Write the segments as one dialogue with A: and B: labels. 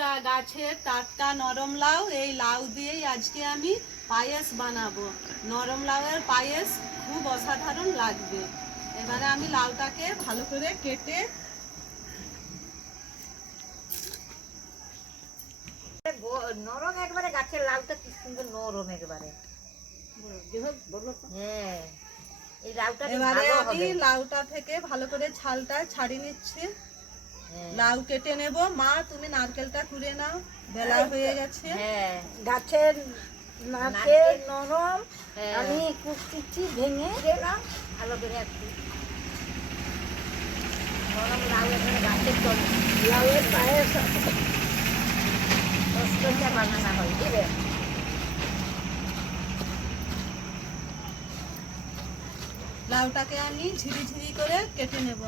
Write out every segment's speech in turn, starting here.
A: বন্ধুরা গাছের টাটকা নরম লাউ এই লাউ দিয়েই আজকে আমি পায়েস বানাবো। নরম লাউয়ের পায়েস খুব অসাধারণ লাগবে। এবারে আমি লাউটাকে ভালো করে কেটে
B: নরম একবারে গাছের লাউটা কি সুন্দর নরম একবারে। হ্যাঁ এই লাউটা
A: এবারে আমি লাউটা থেকে ভালো করে ছালটা ছাড়িয়ে নিচ্ছি। লাউ কেটে নেব। মা তুমি নারকেলটা কুড়ে নাও। বেলা হয়ে। গেছে।
B: হ্যাঁ।
C: গাছের নারকেল নরম।
B: হ্যাঁ।
C: আমি কুচি ভেঙে
B: দিলাম ভালো করে একটু নরম লাউ এখানে গাছের তল।
C: লাউয়ের পায়েস
B: কষ্টটা বানানো হয় বুঝলে?
A: লাউটাকে আমি ঝিরি ঝিরি করে কেটে নেব।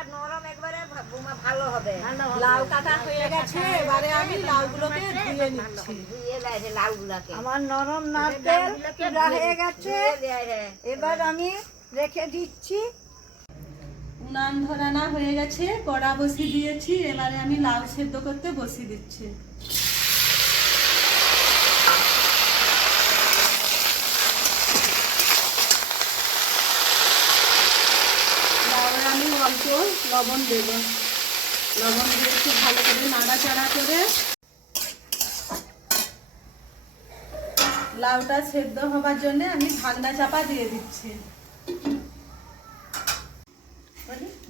B: ছোটটা নরম একবারে বোমা ভালো হবে।
A: লাউ কাটা হয়ে গেছে এবারে আমি লাউগুলোকে ধুয়ে নিচ্ছি।
B: ধুয়ে দেয় যে লাউগুলাকে।
C: আমার নরম নারকেল হয়ে গেছে।
B: রে।
C: এবার আমি রেখে দিচ্ছি।
A: উনান ধরানা হয়ে গেছে কড়া বসিয়ে দিয়েছি। এবারে আমি লাউ সেদ্ধ করতে বসিয়ে দিচ্ছি। লবণ দেব লবণ দিয়ে একটু ভালো করে নাড়াচাড়া করে লাউটা সেদ্ধ হবার জন্য আমি ঠান্ডা চাপা দিয়ে দিচ্ছি।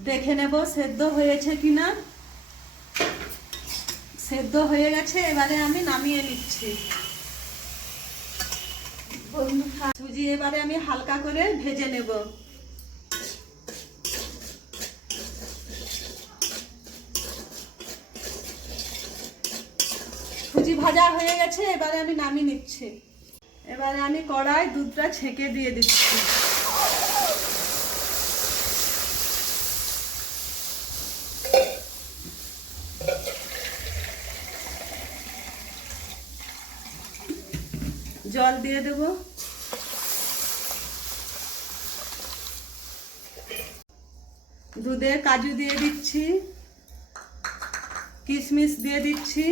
A: দেখে নেব সেদ্ধ হয়েছে কিনা। সেদ্ধ হয়ে গেছে, এবারে আমি নামিয়ে নিচ্ছি। সুজি এবারে আমি হালকা করে ভেজে নেব সুজি ভাজা হয়ে গেছে, এবারে আমি নামিয়ে নিচ্ছি। এবারে আমি কড়াই দুধটা ছেঁকে দিয়ে দিচ্ছি। জল দিয়ে দেব। দুধে কাজু দিয়ে দিচ্ছি। কিশমিশ দিয়ে দিচ্ছি।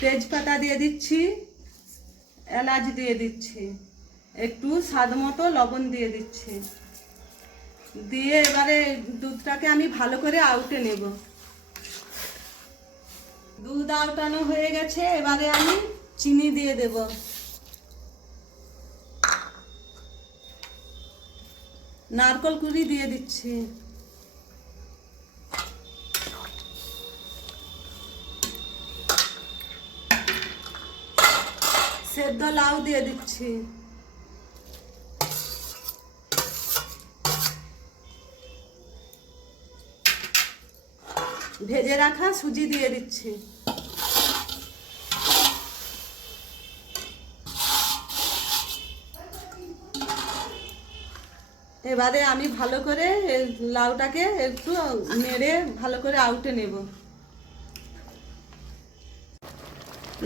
A: তেজপাতা দিয়ে দিচ্ছি, এলাচ দিয়ে দিচ্ছি, একটু স্বাদ মতো লবণ দিয়ে দিচ্ছি। দিয়ে এবারে দুধটাকে আমি ভালো করে আউটে নেব। দুধ আউটানো হয়ে গেছে, এবারে আমি চিনি দিয়ে দেব। নারকল কুড়ি দিয়ে দিচ্ছি। সেদ্ধ লাউ দিয়ে দিচ্ছি। ভেজে রাখা সুজি দিয়ে দিচ্ছি। এবারে আমি ভালো করে লাউটাকে একটু নেড়ে ভালো করে আউটে নেব।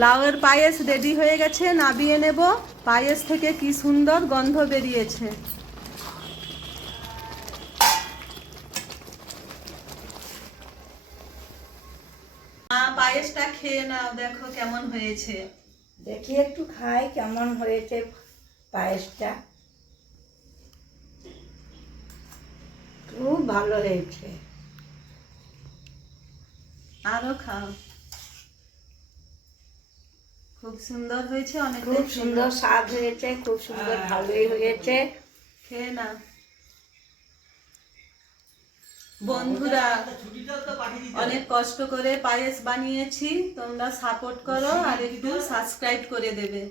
A: লাউয়ের পায়েস রেডি হয়ে গেছে নাবিয়ে নেব। পায়েস থেকে কি সুন্দর গন্ধ বেরিয়েছে। পায়েসটা খেয়ে নাও দেখো কেমন হয়েছে।
C: দেখি একটু খাই কেমন হয়েছে পায়েসটা। খুব ভালো হয়েছে।
A: আরও খাও। খুব সুন্দর হয়েছে অনেক
C: খুব সুন্দর। স্বাদ হয়েছে খুব সুন্দর ভালোই হয়েছে।
A: খেয়ে না। বন্ধুরা অনেক কষ্ট করে পায়েস বানিয়েছি তোমরা সাপোর্ট করো আর একটু সাবস্ক্রাইব করে দেবে।